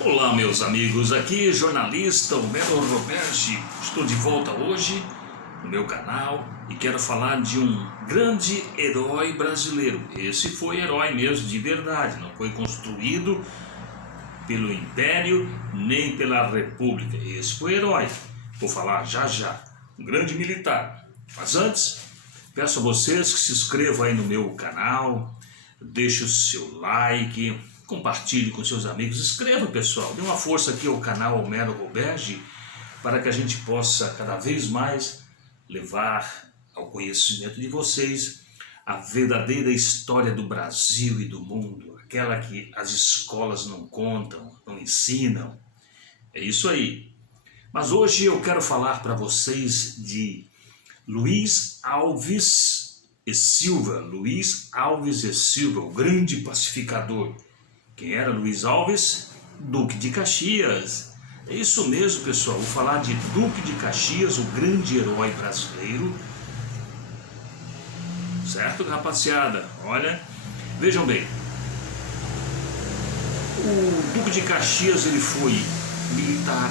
Olá, meus amigos, aqui jornalista Homero Roberge. Estou de volta hoje no meu canal e quero falar de um grande herói brasileiro. Esse foi herói mesmo, de verdade, não foi construído pelo Império nem pela República. Esse foi herói. Vou falar já já. Um grande militar. Mas antes, peço a vocês que se inscrevam aí no meu canal, deixe o seu like, compartilhe com seus amigos, inscreva, pessoal, dê uma força aqui ao canal Homero Roberge para que a gente possa cada vez mais levar ao conhecimento de vocês a verdadeira história do Brasil e do mundo, aquela que as escolas não contam, não ensinam. É isso aí. Mas hoje eu quero falar para vocês de Luiz Alves e Silva. Luiz Alves e Silva, o grande pacificador. Quem era Luiz Alves? Duque de Caxias. É isso mesmo, pessoal. Vou falar de Duque de Caxias, o grande herói brasileiro. Certo, rapaziada? Olha, vejam bem. O Duque de Caxias, ele foi militar,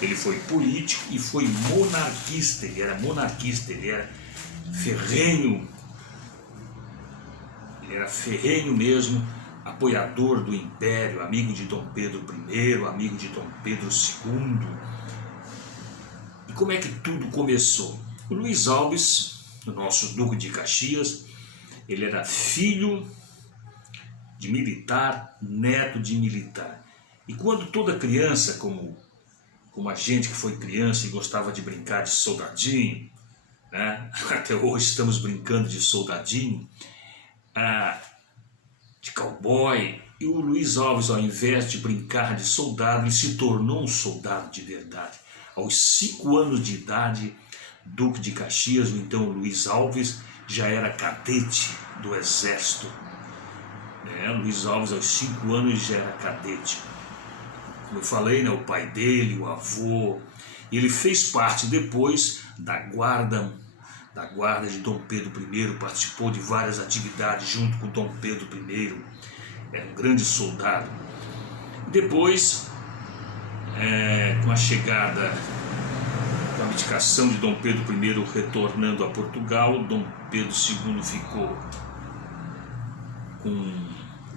ele foi político e foi monarquista. Ele era monarquista, ele era ferrenho. Ele era ferrenho mesmo, apoiador do Império, amigo de Dom Pedro I, amigo de Dom Pedro II. E como é que tudo começou? O Luiz Alves, o nosso Duque de Caxias, ele era filho de militar, neto de militar. E quando toda criança, como a gente que foi criança e gostava de brincar de soldadinho, né? Até hoje estamos brincando de soldadinho, de cowboy, e o Luiz Alves, ao invés de brincar de soldado, ele se tornou um soldado de verdade. Aos 5 anos de idade, Duque de Caxias, ou então Luiz Alves, já era cadete do exército. Luiz Alves, aos 5 anos, já era cadete. Como eu falei, o pai dele, o avô, ele fez parte depois da guarda de Dom Pedro I, participou de várias atividades junto com Dom Pedro I, era um grande soldado. Depois, com a chegada, com a abdicação de Dom Pedro I retornando a Portugal, Dom Pedro II ficou com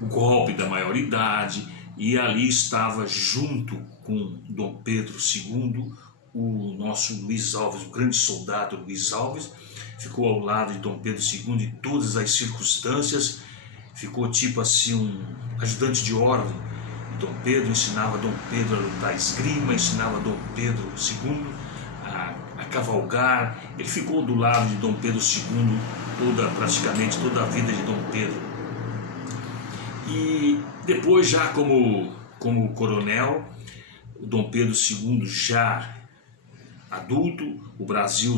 o golpe da maioridade e ali estava junto com Dom Pedro II o nosso Luiz Alves, o grande soldado Luiz Alves, ficou ao lado de Dom Pedro II em todas as circunstâncias, ficou tipo assim um ajudante de ordem. Dom Pedro ensinava Dom Pedro a lutar esgrima, ensinava Dom Pedro II a cavalgar. Ele ficou do lado de Dom Pedro II praticamente toda a vida de Dom Pedro. E depois, já como coronel, o Dom Pedro II já adulto, o Brasil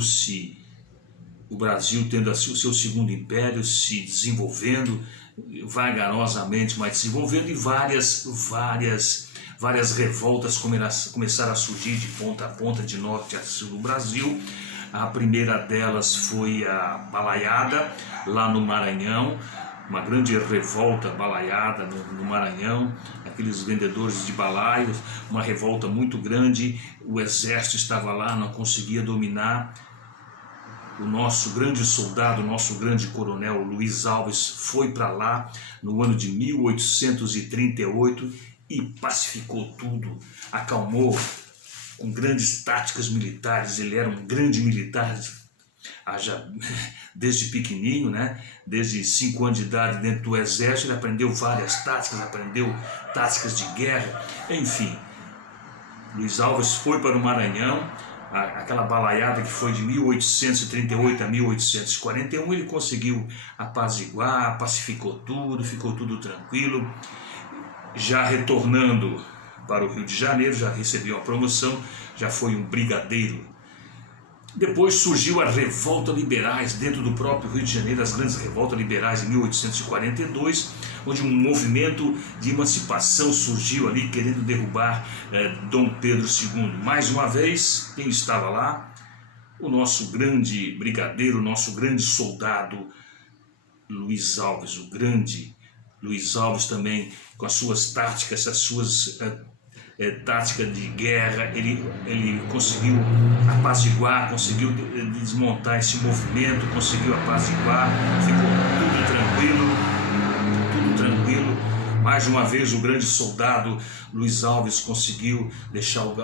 tendo o seu segundo império, se desenvolvendo vagarosamente, mas desenvolvendo, e várias revoltas começaram a surgir de ponta a ponta, de norte a sul do Brasil. A primeira delas foi a Balaiada, lá no Maranhão, uma grande revolta balaiada no Maranhão, aqueles vendedores de balaios, uma revolta muito grande. O exército estava lá, não conseguia dominar. O nosso grande soldado, o nosso grande coronel Luiz Alves foi para lá no ano de 1838 e pacificou tudo, acalmou com grandes táticas militares. Ele era um grande militar, desde pequenininho, desde 5 anos de idade dentro do exército. Ele aprendeu várias táticas, aprendeu táticas de guerra, enfim. Luiz Alves foi para o Maranhão, aquela balaiada que foi de 1838 a 1841, ele conseguiu apaziguar, pacificou tudo, ficou tudo tranquilo. Já retornando para o Rio de Janeiro, já recebeu a promoção, já foi um brigadeiro. Depois surgiu a Revolta Liberais dentro do próprio Rio de Janeiro, as grandes revoltas liberais em 1842, onde um movimento de emancipação surgiu ali, querendo derrubar Dom Pedro II. Mais uma vez, quem estava lá? O nosso grande brigadeiro, o nosso grande soldado Luiz Alves, o grande Luiz Alves, também com as suas táticas, as suas tática de guerra, ele conseguiu apaziguar, conseguiu desmontar esse movimento, conseguiu apaziguar, ficou tudo tranquilo. Mais uma vez o grande soldado Luiz Alves conseguiu deixar o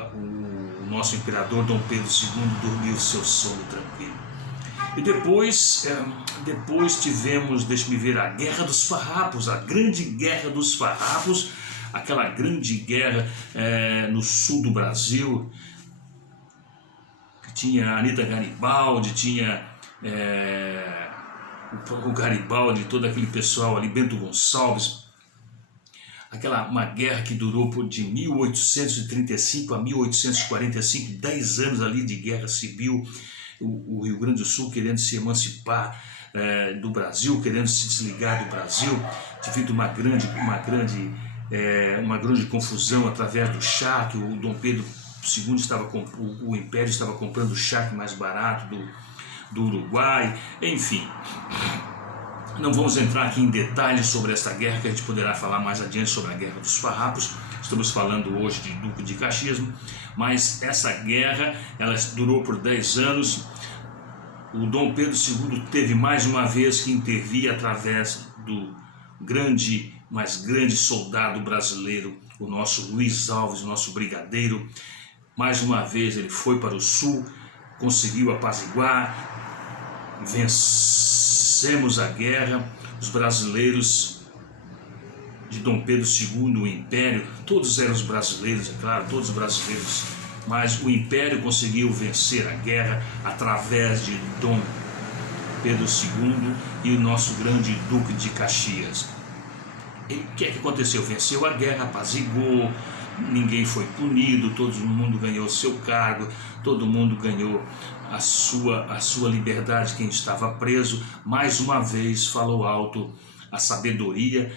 nosso imperador Dom Pedro II dormir o seu sono tranquilo. E depois tivemos, deixe-me ver, a Guerra dos Farrapos, a Grande Guerra dos Farrapos, aquela grande guerra no sul do Brasil, que tinha a Anita Garibaldi, tinha o Garibaldi, todo aquele pessoal ali, Bento Gonçalves, uma guerra que durou de 1835 a 1845, 10 anos ali de guerra civil, o Rio Grande do Sul querendo se emancipar do Brasil, querendo se desligar do Brasil, devido a uma grande confusão através do chá, que o Dom Pedro II o Império estava comprando o chá mais barato do Uruguai, enfim. Não vamos entrar aqui em detalhes sobre essa guerra, que a gente poderá falar mais adiante sobre a Guerra dos Farrapos. Estamos falando hoje de Duque de Caxias, mas essa guerra ela durou por 10 anos. O Dom Pedro II teve mais uma vez que intervir através do mais grande soldado brasileiro, o nosso Luiz Alves, o nosso brigadeiro. Mais uma vez ele foi para o sul, conseguiu apaziguar, vencemos a guerra. Os brasileiros de Dom Pedro II, o Império, todos eram os brasileiros, é claro, todos brasileiros, mas o Império conseguiu vencer a guerra através de Dom Pedro II e o nosso grande Duque de Caxias. E o que é que aconteceu? Venceu a guerra, apaziguou, ninguém foi punido, todo mundo ganhou seu cargo, todo mundo ganhou a sua liberdade, quem estava preso. Mais uma vez falou alto a sabedoria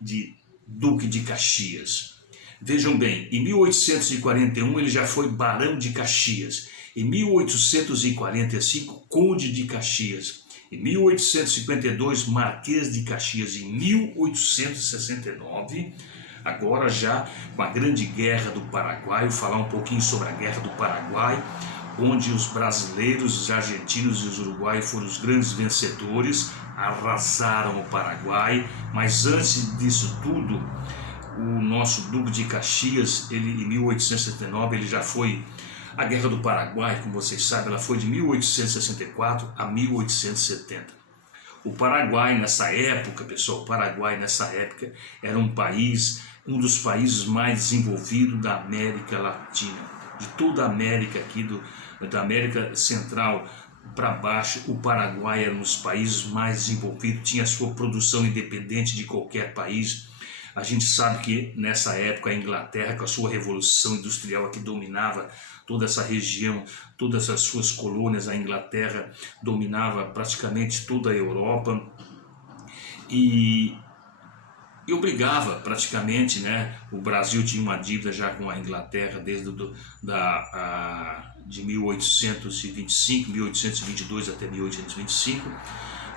de Duque de Caxias. Vejam bem, em 1841 ele já foi Barão de Caxias, em 1845 Conde de Caxias, em 1852 Marquês de Caxias, em 1869, agora já com a Grande Guerra do Paraguai. Vou falar um pouquinho sobre a Guerra do Paraguai, onde os brasileiros, os argentinos e os uruguaios foram os grandes vencedores, arrasaram o Paraguai. Mas antes disso tudo, o nosso Duque de Caxias, ele, em 1869, ele já foi. A Guerra do Paraguai, como vocês sabem, ela foi de 1864 a 1870. O Paraguai nessa época, pessoal, era um dos países mais desenvolvidos da América Latina, de toda a América aqui, da América Central para baixo. O Paraguai era um dos países mais desenvolvidos, tinha a sua produção independente de qualquer país. A gente sabe que nessa época a Inglaterra, com a sua revolução industrial que dominava toda essa região, todas as suas colônias, a Inglaterra dominava praticamente toda a Europa e obrigava praticamente, né? O Brasil tinha uma dívida já com a Inglaterra desde de 1825, 1822 até 1825,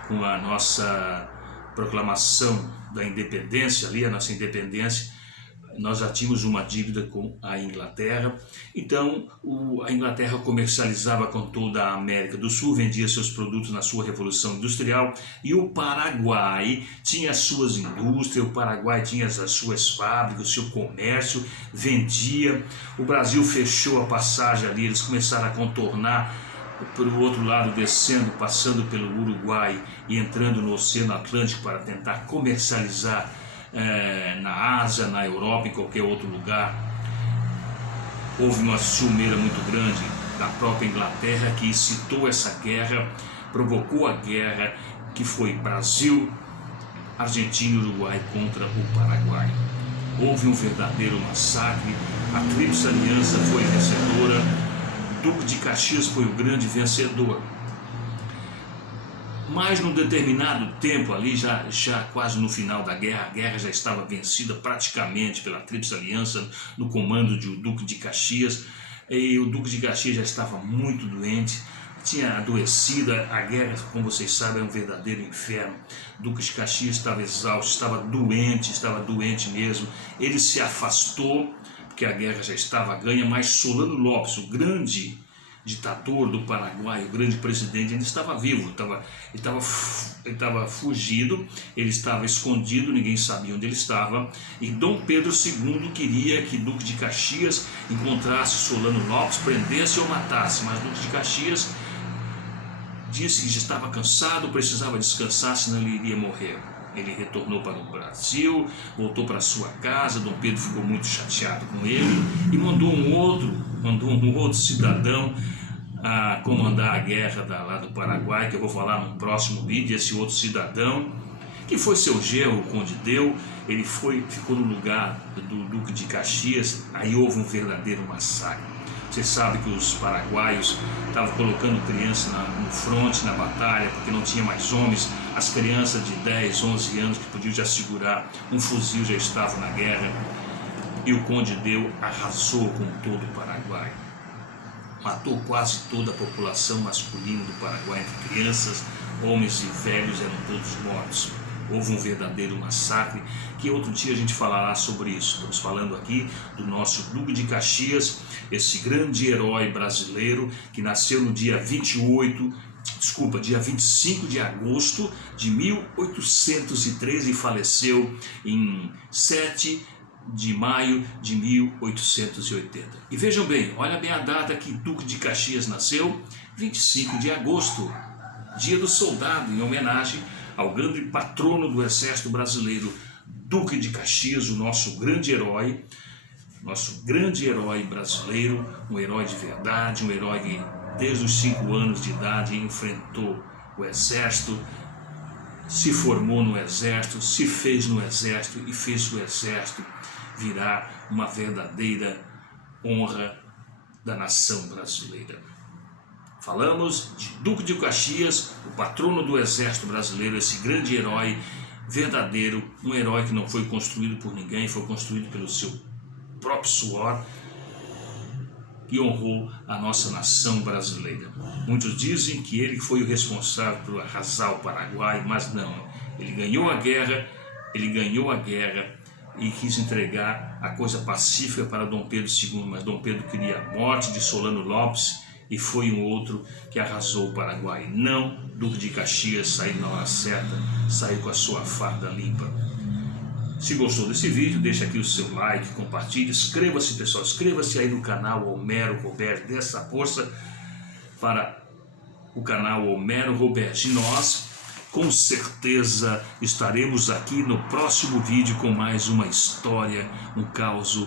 com a nossa proclamação da independência, a nossa independência, nós já tínhamos uma dívida com a Inglaterra. Então a Inglaterra comercializava com toda a América do Sul, vendia seus produtos na sua revolução industrial, e o Paraguai tinha as suas indústrias, o Paraguai tinha as suas fábricas, o seu comércio, vendia. O Brasil fechou a passagem ali, eles começaram a contornar pelo outro lado, descendo, passando pelo Uruguai e entrando no Oceano Atlântico para tentar comercializar na Ásia, na Europa, em qualquer outro lugar. Houve uma ciumeira muito grande da própria Inglaterra que incitou essa guerra, provocou a guerra, que foi Brasil, Argentina e Uruguai contra o Paraguai. Houve um verdadeiro massacre, a Tríplice Aliança foi vencedora, Duque de Caxias foi o grande vencedor. Mas num determinado tempo ali, já quase no final da guerra, a guerra já estava vencida praticamente pela Tríplice Aliança, no comando de o Duque de Caxias, e o Duque de Caxias já estava muito doente, tinha adoecido. A guerra, como vocês sabem, é um verdadeiro inferno. O Duque de Caxias estava exausto, estava doente mesmo. Ele se afastou, porque a guerra já estava ganha, mas Solano Lopes, o grande ditador do Paraguai, o grande presidente, ainda estava vivo, ele estava fugido, ele estava escondido, ninguém sabia onde ele estava, e Dom Pedro II queria que Duque de Caxias encontrasse Solano Lopes, prendesse ou matasse, mas Duque de Caxias disse que já estava cansado, precisava descansar, senão ele iria morrer. Ele retornou para o Brasil, voltou para sua casa. Dom Pedro ficou muito chateado com ele e mandou um outro cidadão a comandar a guerra lá do Paraguai, que eu vou falar no próximo vídeo. Esse outro cidadão, que foi seu genro, o Conde Deu, ele ficou no lugar do Duque de Caxias. Aí houve um verdadeiro massacre. Você sabe que os paraguaios estavam colocando crianças no fronte, na batalha, porque não tinha mais homens. As crianças de 10, 11 anos que podiam já segurar um fuzil já estavam na guerra. E o Conde Deu arrasou com todo o Paraguai. Matou quase toda a população masculina do Paraguai, entre crianças, homens e velhos, eram todos mortos. Houve um verdadeiro massacre, que outro dia a gente falará sobre isso. Estamos falando aqui do nosso Duque de Caxias, esse grande herói brasileiro que nasceu no dia 25 de agosto de 1813 e faleceu em 7 de maio de 1880. E vejam bem, olha bem a data que Duque de Caxias nasceu, 25 de agosto, dia do soldado, em homenagem ao grande patrono do Exército Brasileiro, Duque de Caxias, o nosso grande herói brasileiro, um herói de verdade, um herói que desde os 5 anos de idade enfrentou o Exército, se formou no Exército, se fez no Exército e fez o Exército virar uma verdadeira honra da nação brasileira. Falamos de Duque de Caxias, o patrono do Exército Brasileiro, esse grande herói verdadeiro, um herói que não foi construído por ninguém, foi construído pelo seu próprio suor, e honrou a nossa nação brasileira. Muitos dizem que ele foi o responsável por arrasar o Paraguai, mas não. Ele ganhou a guerra e quis entregar a coisa pacífica para Dom Pedro II, mas Dom Pedro queria a morte de Solano Lopes, e foi um outro que arrasou o Paraguai. Não Duque de Caxias saiu na hora certa, saiu com a sua farda limpa. Se gostou desse vídeo, deixa aqui o seu like, compartilhe, inscreva-se pessoal, inscreva-se aí no canal Homero Roberge, dê essa força para o canal Homero Roberge. E nós, com certeza, estaremos aqui no próximo vídeo com mais uma história, um caos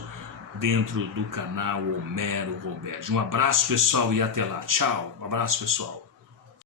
dentro do canal Homero Roberge. Um abraço pessoal e até lá. Tchau, um abraço pessoal.